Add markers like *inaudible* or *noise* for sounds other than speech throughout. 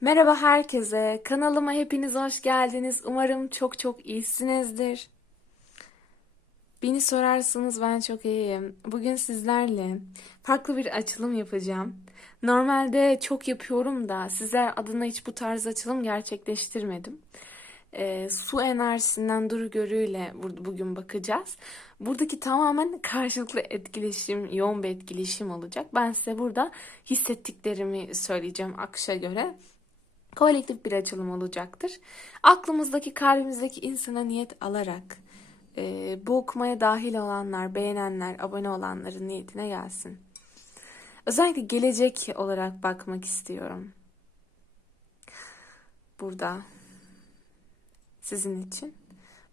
Merhaba herkese. Kanalıma hepiniz hoş geldiniz. Umarım çok çok iyisinizdir. Beni sorarsanız ben çok iyiyim. Bugün sizlerle farklı bir açılım yapacağım. Normalde çok yapıyorum da sizler adına hiç bu tarz açılım gerçekleştirmedim. Ee, su enerjisinden Duru Görü'yle bugün bakacağız. Buradaki tamamen *laughs* karşılıklı etkileşim, yoğun bir etkileşim olacak. Ben size burada hissettiklerimi söyleyeceğim akışa göre kolektif bir açılım olacaktır. Aklımızdaki, kalbimizdeki insana niyet alarak e, bu okumaya dahil olanlar, beğenenler, abone olanların niyetine gelsin. Özellikle gelecek olarak bakmak istiyorum. Burada sizin için.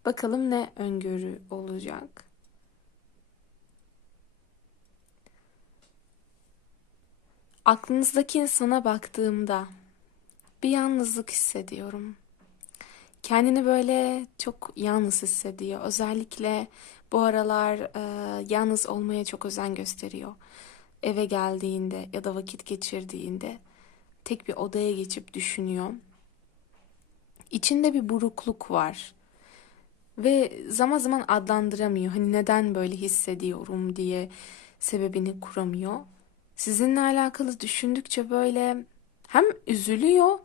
Bakalım ne öngörü olacak. Aklınızdaki insana baktığımda bir yalnızlık hissediyorum. Kendini böyle çok yalnız hissediyor. Özellikle bu aralar e, yalnız olmaya çok özen gösteriyor. Eve geldiğinde ya da vakit geçirdiğinde tek bir odaya geçip düşünüyor. İçinde bir burukluk var ve zaman zaman adlandıramıyor. Hani neden böyle hissediyorum diye sebebini kuramıyor. Sizinle alakalı düşündükçe böyle hem üzülüyor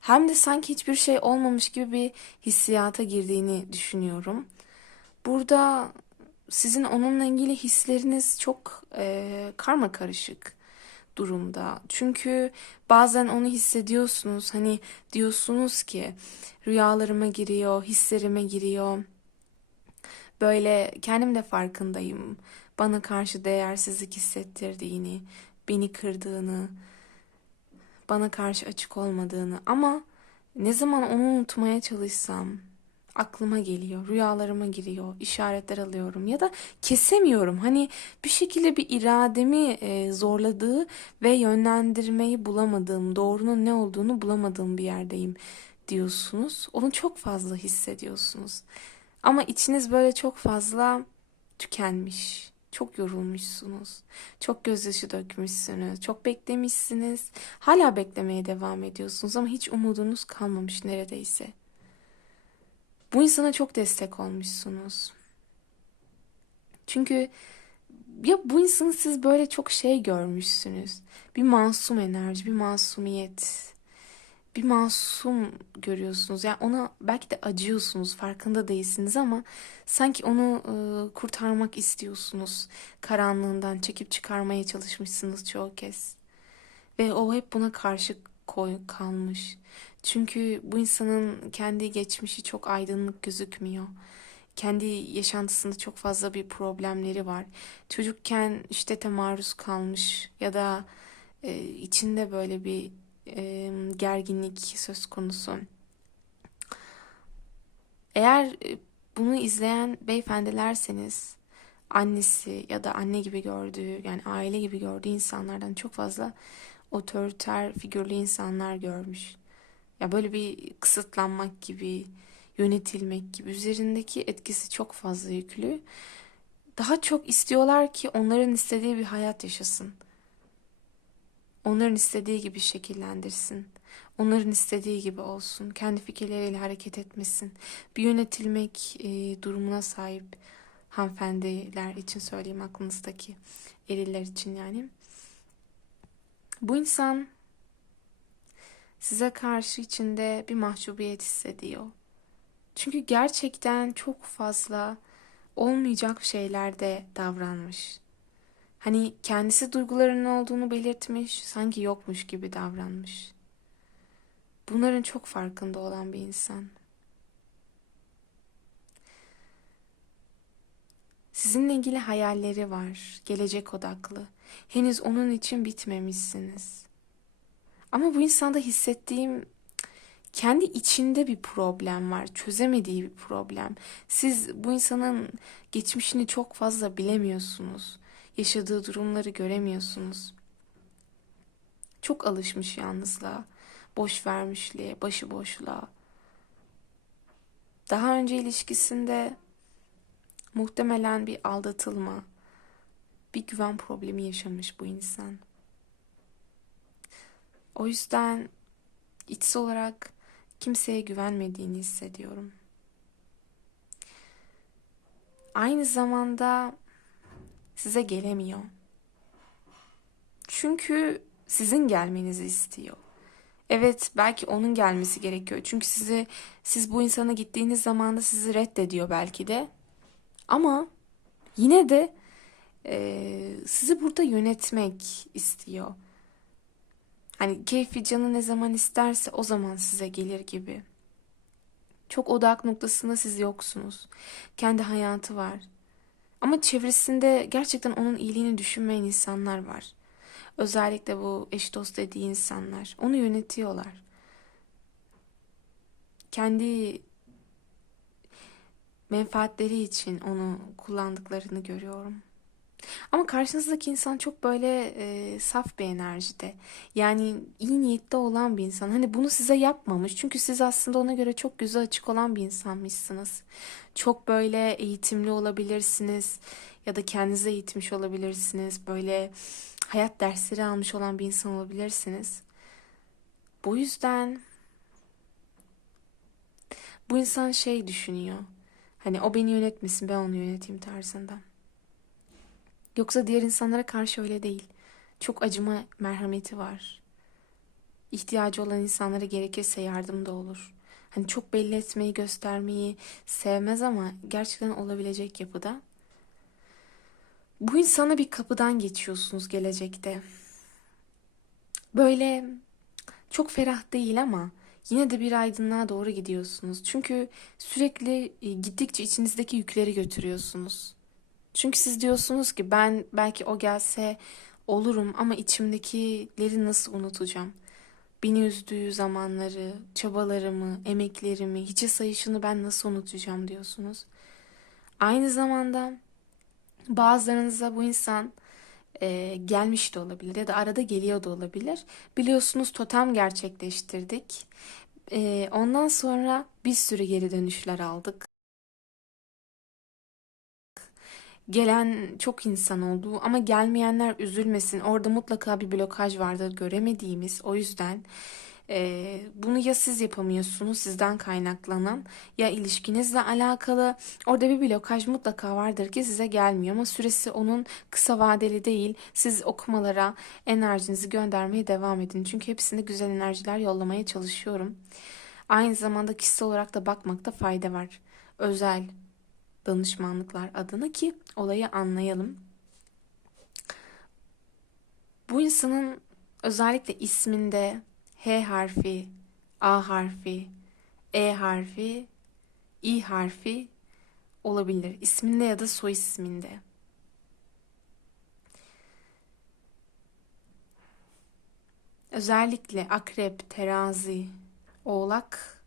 hem de sanki hiçbir şey olmamış gibi bir hissiyata girdiğini düşünüyorum. Burada sizin onunla ilgili hisleriniz çok e, karma karışık durumda. Çünkü bazen onu hissediyorsunuz. Hani diyorsunuz ki rüyalarıma giriyor, hislerime giriyor. Böyle kendim de farkındayım. Bana karşı değersizlik hissettirdiğini, beni kırdığını, bana karşı açık olmadığını ama ne zaman onu unutmaya çalışsam aklıma geliyor, rüyalarıma giriyor, işaretler alıyorum ya da kesemiyorum. Hani bir şekilde bir irademi e, zorladığı ve yönlendirmeyi bulamadığım, doğrunun ne olduğunu bulamadığım bir yerdeyim diyorsunuz. Onu çok fazla hissediyorsunuz. Ama içiniz böyle çok fazla tükenmiş. Çok yorulmuşsunuz. Çok gözyaşı dökmüşsünüz. Çok beklemişsiniz. Hala beklemeye devam ediyorsunuz ama hiç umudunuz kalmamış neredeyse. Bu insana çok destek olmuşsunuz. Çünkü ya bu insanı siz böyle çok şey görmüşsünüz. Bir masum enerji, bir masumiyet, bir masum görüyorsunuz. Yani ona belki de acıyorsunuz, farkında değilsiniz ama sanki onu e, kurtarmak istiyorsunuz. Karanlığından çekip çıkarmaya çalışmışsınız çoğu kez. Ve o hep buna karşı koy kalmış. Çünkü bu insanın kendi geçmişi çok aydınlık gözükmüyor. Kendi yaşantısında çok fazla bir problemleri var. Çocukken şiddete maruz kalmış ya da e, içinde böyle bir e, gerginlik söz konusu. Eğer e, bunu izleyen beyefendilerseniz annesi ya da anne gibi gördüğü yani aile gibi gördüğü insanlardan çok fazla otoriter figürlü insanlar görmüş. Ya böyle bir kısıtlanmak gibi, yönetilmek gibi üzerindeki etkisi çok fazla yüklü. Daha çok istiyorlar ki onların istediği bir hayat yaşasın. Onların istediği gibi şekillendirsin. Onların istediği gibi olsun. Kendi fikirleriyle hareket etmesin. Bir yönetilmek e, durumuna sahip hanımefendiler için söyleyeyim aklınızdaki eriller için yani. Bu insan size karşı içinde bir mahcubiyet hissediyor. Çünkü gerçekten çok fazla olmayacak şeylerde davranmış. Hani kendisi duygularının olduğunu belirtmiş, sanki yokmuş gibi davranmış. Bunların çok farkında olan bir insan. Sizinle ilgili hayalleri var, gelecek odaklı. Henüz onun için bitmemişsiniz. Ama bu insanda hissettiğim kendi içinde bir problem var, çözemediği bir problem. Siz bu insanın geçmişini çok fazla bilemiyorsunuz. Yaşadığı durumları göremiyorsunuz. Çok alışmış yalnızlığa, boş vermişliğe, başıboşluğa. Daha önce ilişkisinde muhtemelen bir aldatılma, bir güven problemi yaşamış bu insan. O yüzden içsel olarak kimseye güvenmediğini hissediyorum. Aynı zamanda size gelemiyor. Çünkü sizin gelmenizi istiyor. Evet, belki onun gelmesi gerekiyor. Çünkü sizi siz bu insana gittiğiniz zaman da sizi reddediyor belki de. Ama yine de e, sizi burada yönetmek istiyor. Hani keyfi canı ne zaman isterse o zaman size gelir gibi. Çok odak noktasında siz yoksunuz. Kendi hayatı var. Ama çevresinde gerçekten onun iyiliğini düşünmeyen insanlar var. Özellikle bu eş dost dediği insanlar. Onu yönetiyorlar. Kendi menfaatleri için onu kullandıklarını görüyorum. Ama karşınızdaki insan çok böyle e, saf bir enerjide. Yani iyi niyette olan bir insan. Hani bunu size yapmamış. Çünkü siz aslında ona göre çok güzel açık olan bir insanmışsınız. Çok böyle eğitimli olabilirsiniz. Ya da kendinize eğitmiş olabilirsiniz. Böyle hayat dersleri almış olan bir insan olabilirsiniz. Bu yüzden bu insan şey düşünüyor. Hani o beni yönetmesin ben onu yöneteyim tarzında. Yoksa diğer insanlara karşı öyle değil. Çok acıma merhameti var. İhtiyacı olan insanlara gerekirse yardım da olur. Hani çok belli etmeyi, göstermeyi sevmez ama gerçekten olabilecek yapıda. Bu insana bir kapıdan geçiyorsunuz gelecekte. Böyle çok ferah değil ama yine de bir aydınlığa doğru gidiyorsunuz. Çünkü sürekli e, gittikçe içinizdeki yükleri götürüyorsunuz. Çünkü siz diyorsunuz ki ben belki o gelse olurum ama içimdekileri nasıl unutacağım? Beni üzdüğü zamanları, çabalarımı, emeklerimi, hiçe sayışını ben nasıl unutacağım diyorsunuz. Aynı zamanda bazılarınıza bu insan e, gelmiş de olabilir ya da arada geliyor da olabilir. Biliyorsunuz totem gerçekleştirdik. E, ondan sonra bir sürü geri dönüşler aldık. Gelen çok insan oldu ama gelmeyenler üzülmesin. Orada mutlaka bir blokaj vardır göremediğimiz. O yüzden e, bunu ya siz yapamıyorsunuz sizden kaynaklanan ya ilişkinizle alakalı orada bir blokaj mutlaka vardır ki size gelmiyor ama süresi onun kısa vadeli değil. Siz okumalara enerjinizi göndermeye devam edin. Çünkü hepsinde güzel enerjiler yollamaya çalışıyorum. Aynı zamanda kişisel olarak da bakmakta fayda var. Özel danışmanlıklar adına ki olayı anlayalım. Bu insanın özellikle isminde H harfi, A harfi, E harfi, İ harfi olabilir. İsminde ya da soy isminde. Özellikle akrep, terazi, oğlak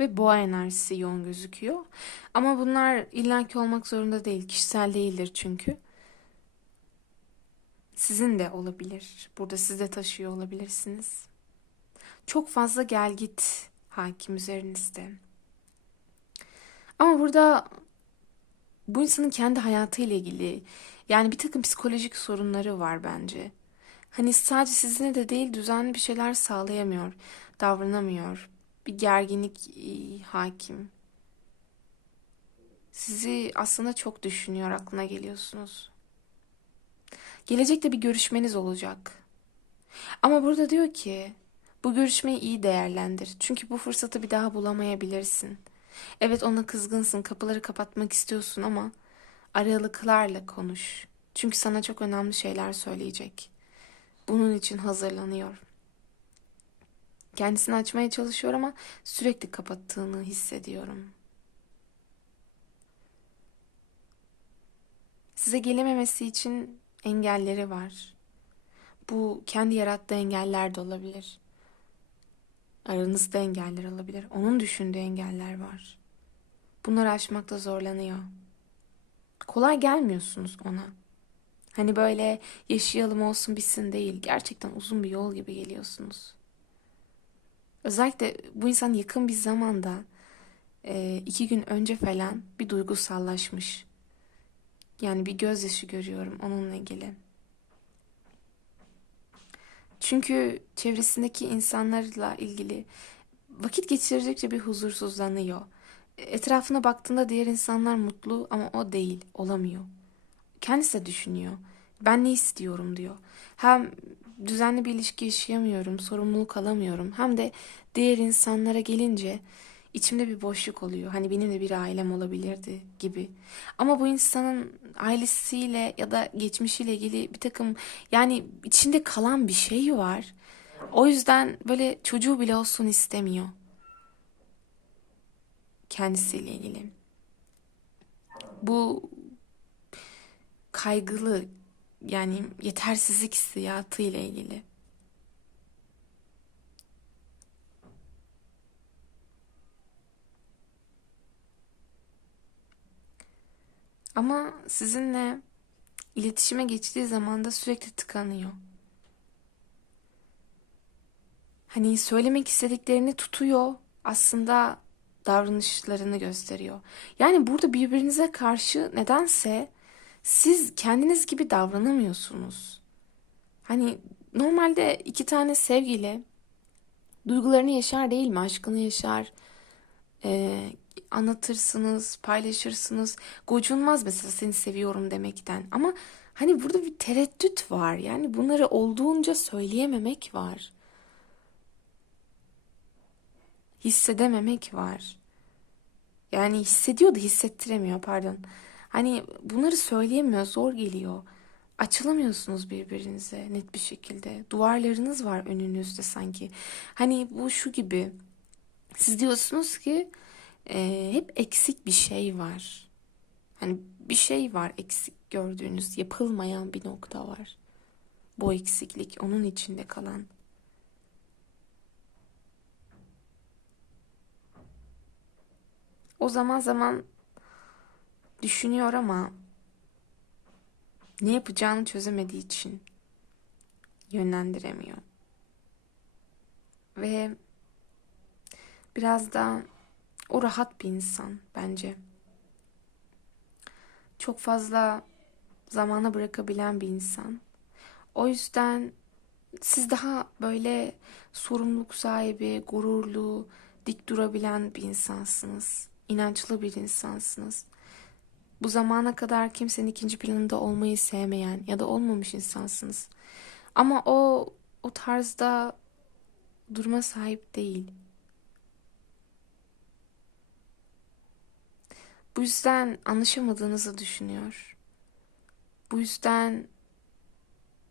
ve boğa enerjisi yoğun gözüküyor. Ama bunlar illaki olmak zorunda değil. Kişisel değildir çünkü. Sizin de olabilir. Burada siz de taşıyor olabilirsiniz. Çok fazla gel git hakim üzerinizde. Ama burada bu insanın kendi hayatıyla ilgili yani bir takım psikolojik sorunları var bence. Hani sadece sizinle de değil düzenli bir şeyler sağlayamıyor, davranamıyor bir gerginlik e, hakim. Sizi aslında çok düşünüyor, aklına geliyorsunuz. Gelecekte bir görüşmeniz olacak. Ama burada diyor ki bu görüşmeyi iyi değerlendir. Çünkü bu fırsatı bir daha bulamayabilirsin. Evet ona kızgınsın, kapıları kapatmak istiyorsun ama aralıklarla konuş. Çünkü sana çok önemli şeyler söyleyecek. Bunun için hazırlanıyor. Kendisini açmaya çalışıyor ama sürekli kapattığını hissediyorum. Size gelememesi için engelleri var. Bu kendi yarattığı engeller de olabilir. Aranızda engeller olabilir. Onun düşündüğü engeller var. Bunları aşmakta zorlanıyor. Kolay gelmiyorsunuz ona. Hani böyle yaşayalım olsun bitsin değil. Gerçekten uzun bir yol gibi geliyorsunuz. Özellikle bu insan yakın bir zamanda e, iki gün önce falan bir duygusallaşmış. Yani bir gözyaşı görüyorum onunla ilgili. Çünkü çevresindeki insanlarla ilgili vakit geçirdikçe bir huzursuzlanıyor. Etrafına baktığında diğer insanlar mutlu ama o değil, olamıyor. Kendisi de düşünüyor. Ben ne istiyorum diyor. Hem düzenli bir ilişki yaşayamıyorum, sorumluluk alamıyorum. Hem de diğer insanlara gelince içimde bir boşluk oluyor. Hani benim de bir ailem olabilirdi gibi. Ama bu insanın ailesiyle ya da geçmişiyle ilgili bir takım yani içinde kalan bir şey var. O yüzden böyle çocuğu bile olsun istemiyor. Kendisiyle ilgili. Bu kaygılı yani yetersizlik hissiyatı ile ilgili. Ama sizinle iletişime geçtiği zaman da sürekli tıkanıyor. Hani söylemek istediklerini tutuyor, aslında davranışlarını gösteriyor. Yani burada birbirinize karşı nedense siz kendiniz gibi davranamıyorsunuz. Hani normalde iki tane sevgili duygularını yaşar değil mi? Aşkını yaşar, ee, anlatırsınız, paylaşırsınız. Gocunmaz mesela seni seviyorum demekten. Ama hani burada bir tereddüt var. Yani bunları olduğunca söyleyememek var. Hissedememek var. Yani hissediyor da hissettiremiyor pardon. Hani bunları söyleyemiyor, zor geliyor. Açılamıyorsunuz birbirinize net bir şekilde. Duvarlarınız var önünüzde sanki. Hani bu şu gibi. Siz diyorsunuz ki e, hep eksik bir şey var. Hani bir şey var eksik gördüğünüz, yapılmayan bir nokta var. Bu eksiklik onun içinde kalan. O zaman zaman düşünüyor ama ne yapacağını çözemediği için yönlendiremiyor. Ve biraz da o rahat bir insan bence. Çok fazla zamana bırakabilen bir insan. O yüzden siz daha böyle sorumluluk sahibi, gururlu, dik durabilen bir insansınız. İnançlı bir insansınız. Bu zamana kadar kimsenin ikinci planında olmayı sevmeyen ya da olmamış insansınız. Ama o o tarzda duruma sahip değil. Bu yüzden anlaşamadığınızı düşünüyor. Bu yüzden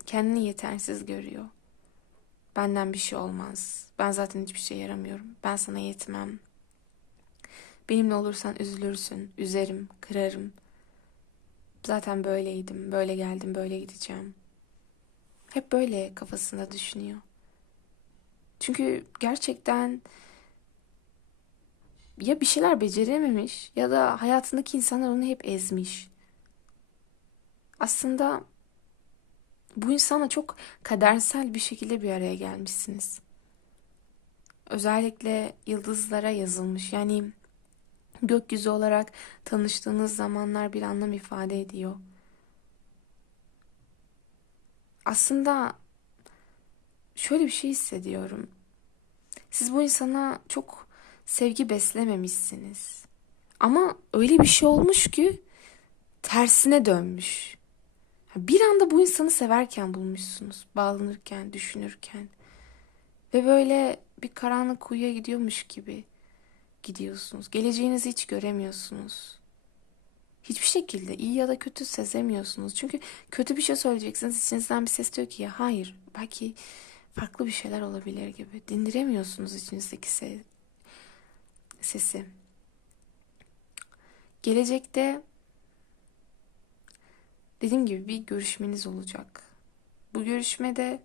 kendini yetersiz görüyor. Benden bir şey olmaz. Ben zaten hiçbir şey yaramıyorum. Ben sana yetmem. Benimle olursan üzülürsün, üzerim, kırarım. Zaten böyleydim, böyle geldim, böyle gideceğim. Hep böyle kafasında düşünüyor. Çünkü gerçekten ya bir şeyler becerememiş ya da hayatındaki insanlar onu hep ezmiş. Aslında bu insana çok kadersel bir şekilde bir araya gelmişsiniz. Özellikle yıldızlara yazılmış. Yani gökyüzü olarak tanıştığınız zamanlar bir anlam ifade ediyor. Aslında şöyle bir şey hissediyorum. Siz bu insana çok sevgi beslememişsiniz. Ama öyle bir şey olmuş ki tersine dönmüş. Bir anda bu insanı severken bulmuşsunuz. Bağlanırken, düşünürken. Ve böyle bir karanlık kuyuya gidiyormuş gibi gidiyorsunuz. Geleceğinizi hiç göremiyorsunuz. Hiçbir şekilde iyi ya da kötü sezemiyorsunuz. Çünkü kötü bir şey söyleyeceksiniz. İçinizden bir ses diyor ki ya hayır belki farklı bir şeyler olabilir gibi. Dindiremiyorsunuz içinizdeki ses, sesi. Gelecekte dediğim gibi bir görüşmeniz olacak. Bu görüşmede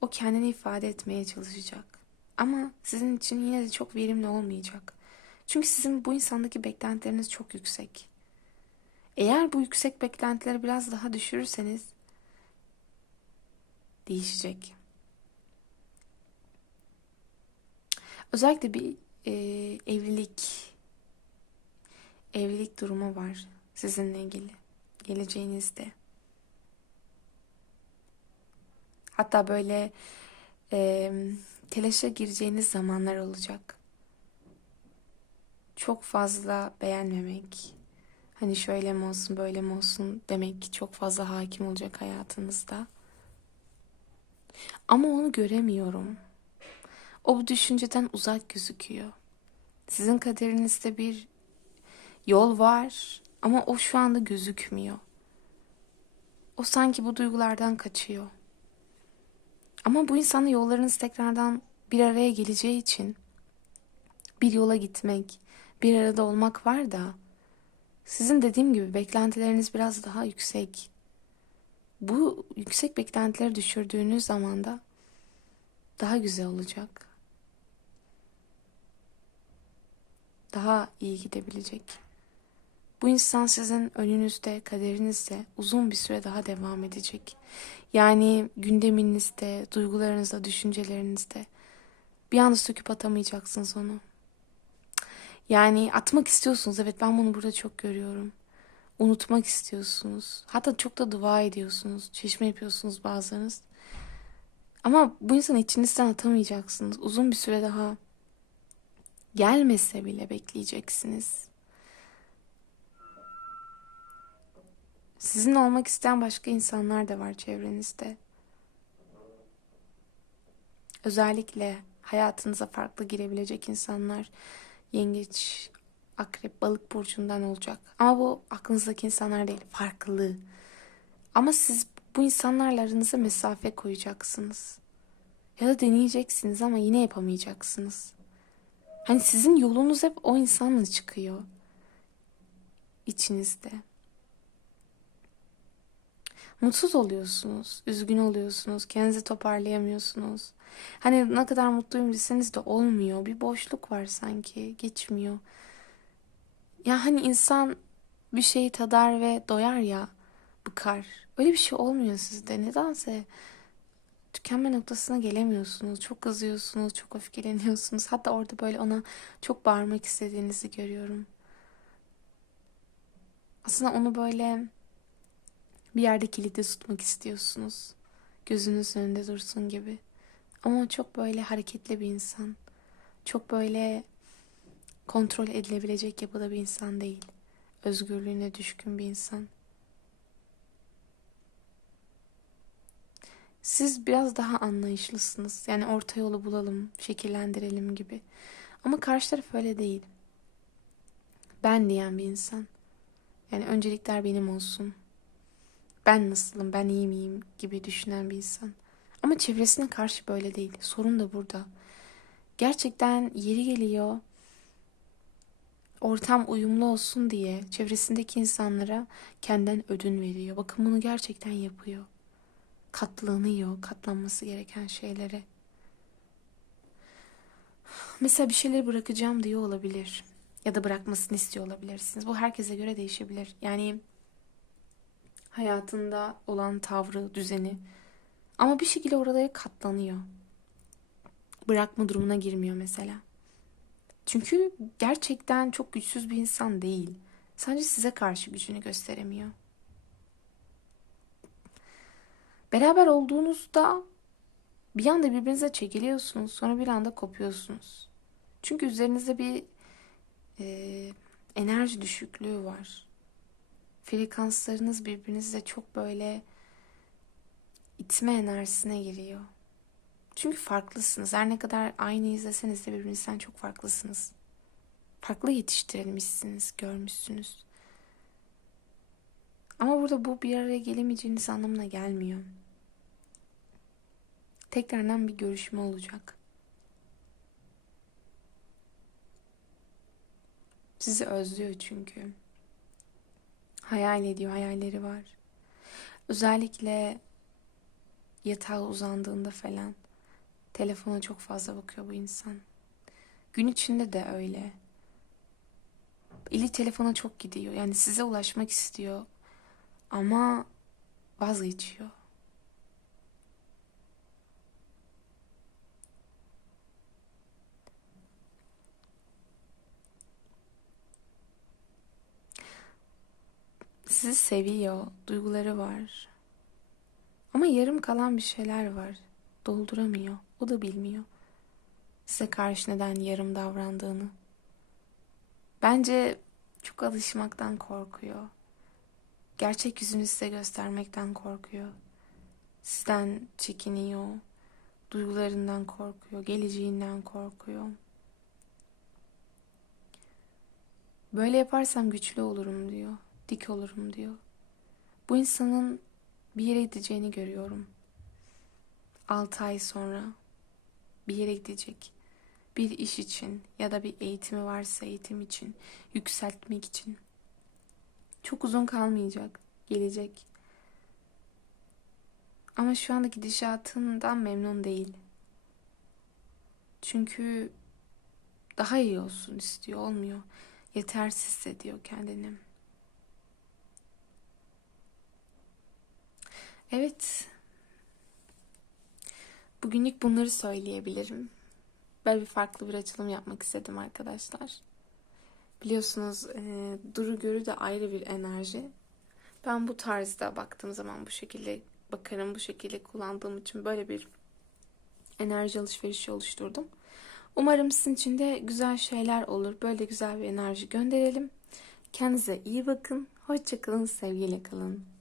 o kendini ifade etmeye çalışacak. Ama sizin için yine de çok verimli olmayacak. Çünkü sizin bu insandaki beklentileriniz çok yüksek. Eğer bu yüksek beklentileri biraz daha düşürürseniz değişecek. Özellikle bir e, evlilik evlilik durumu var sizinle ilgili geleceğinizde. Hatta böyle e, telaşa gireceğiniz zamanlar olacak. Çok fazla beğenmemek, hani şöyle mi olsun böyle mi olsun demek çok fazla hakim olacak hayatınızda. Ama onu göremiyorum. O bu düşünceden uzak gözüküyor. Sizin kaderinizde bir yol var ama o şu anda gözükmüyor. O sanki bu duygulardan kaçıyor. Ama bu insanla yollarınız tekrardan bir araya geleceği için bir yola gitmek, bir arada olmak var da sizin dediğim gibi beklentileriniz biraz daha yüksek. Bu yüksek beklentileri düşürdüğünüz zaman da daha güzel olacak. Daha iyi gidebilecek. Bu insan sizin önünüzde, kaderinizde uzun bir süre daha devam edecek. Yani gündeminizde, duygularınızda, düşüncelerinizde bir anda söküp atamayacaksınız onu. Yani atmak istiyorsunuz. Evet ben bunu burada çok görüyorum. Unutmak istiyorsunuz. Hatta çok da dua ediyorsunuz. Çeşme yapıyorsunuz bazılarınız. Ama bu insanı içinizden atamayacaksınız. Uzun bir süre daha gelmese bile bekleyeceksiniz. Sizin olmak isteyen başka insanlar da var çevrenizde. Özellikle hayatınıza farklı girebilecek insanlar yengeç, akrep, balık burcundan olacak. Ama bu aklınızdaki insanlar değil, farklı. Ama siz bu insanlarla aranıza mesafe koyacaksınız. Ya da deneyeceksiniz ama yine yapamayacaksınız. Hani sizin yolunuz hep o insanla çıkıyor. İçinizde. Mutsuz oluyorsunuz, üzgün oluyorsunuz, kendinizi toparlayamıyorsunuz. Hani ne kadar mutluyum deseniz de olmuyor. Bir boşluk var sanki, geçmiyor. Ya hani insan bir şeyi tadar ve doyar ya, bıkar. Öyle bir şey olmuyor sizde. Nedense tükenme noktasına gelemiyorsunuz. Çok kızıyorsunuz, çok öfkeleniyorsunuz. Hatta orada böyle ona çok bağırmak istediğinizi görüyorum. Aslında onu böyle bir yerde kilitli tutmak istiyorsunuz. Gözünüz önünde dursun gibi. Ama çok böyle hareketli bir insan. Çok böyle kontrol edilebilecek yapıda bir insan değil. Özgürlüğüne düşkün bir insan. Siz biraz daha anlayışlısınız. Yani orta yolu bulalım, şekillendirelim gibi. Ama karşı taraf öyle değil. Ben diyen bir insan. Yani öncelikler benim olsun. Ben nasılım, ben iyi miyim gibi düşünen bir insan. Ama çevresine karşı böyle değil. Sorun da burada. Gerçekten yeri geliyor ortam uyumlu olsun diye çevresindeki insanlara kendinden ödün veriyor. Bakın bunu gerçekten yapıyor. Katlanıyor, katlanması gereken şeylere. Mesela bir şeyleri bırakacağım diyor olabilir. Ya da bırakmasını istiyor olabilirsiniz. Bu herkese göre değişebilir. Yani hayatında olan tavrı, düzeni ama bir şekilde oraya katlanıyor. Bırakma durumuna girmiyor mesela. Çünkü gerçekten çok güçsüz bir insan değil. Sadece size karşı gücünü gösteremiyor. Beraber olduğunuzda bir anda birbirinize çekiliyorsunuz. Sonra bir anda kopuyorsunuz. Çünkü üzerinizde bir e, enerji düşüklüğü var. Frekanslarınız birbirinizle çok böyle itme enerjisine giriyor. Çünkü farklısınız. Her ne kadar aynı izleseniz de birbirinizden çok farklısınız. Farklı yetiştirilmişsiniz, görmüşsünüz. Ama burada bu bir araya gelemeyeceğiniz anlamına gelmiyor. Tekrardan bir görüşme olacak. Sizi özlüyor çünkü. Hayal ediyor, hayalleri var. Özellikle yatağa uzandığında falan telefona çok fazla bakıyor bu insan. Gün içinde de öyle. Eli telefona çok gidiyor. Yani size ulaşmak istiyor. Ama vazgeçiyor. Sizi seviyor, duyguları var. Ama yarım kalan bir şeyler var. Dolduramıyor. O da bilmiyor. Size karşı neden yarım davrandığını. Bence çok alışmaktan korkuyor. Gerçek yüzünü size göstermekten korkuyor. Sizden çekiniyor. Duygularından korkuyor. Geleceğinden korkuyor. Böyle yaparsam güçlü olurum diyor. Dik olurum diyor. Bu insanın bir yere gideceğini görüyorum. 6 ay sonra bir yere gidecek. Bir iş için ya da bir eğitimi varsa eğitim için, yükseltmek için. Çok uzun kalmayacak, gelecek. Ama şu anda gidişatından memnun değil. Çünkü daha iyi olsun istiyor, olmuyor. Yetersiz hissediyor kendini. Evet. Bugünlük bunları söyleyebilirim. Böyle bir farklı bir açılım yapmak istedim arkadaşlar. Biliyorsunuz e, duru görü de ayrı bir enerji. Ben bu tarzda baktığım zaman bu şekilde bakarım, bu şekilde kullandığım için böyle bir enerji alışverişi oluşturdum. Umarım sizin için de güzel şeyler olur. Böyle güzel bir enerji gönderelim. Kendinize iyi bakın. Hoşçakalın, sevgiyle kalın.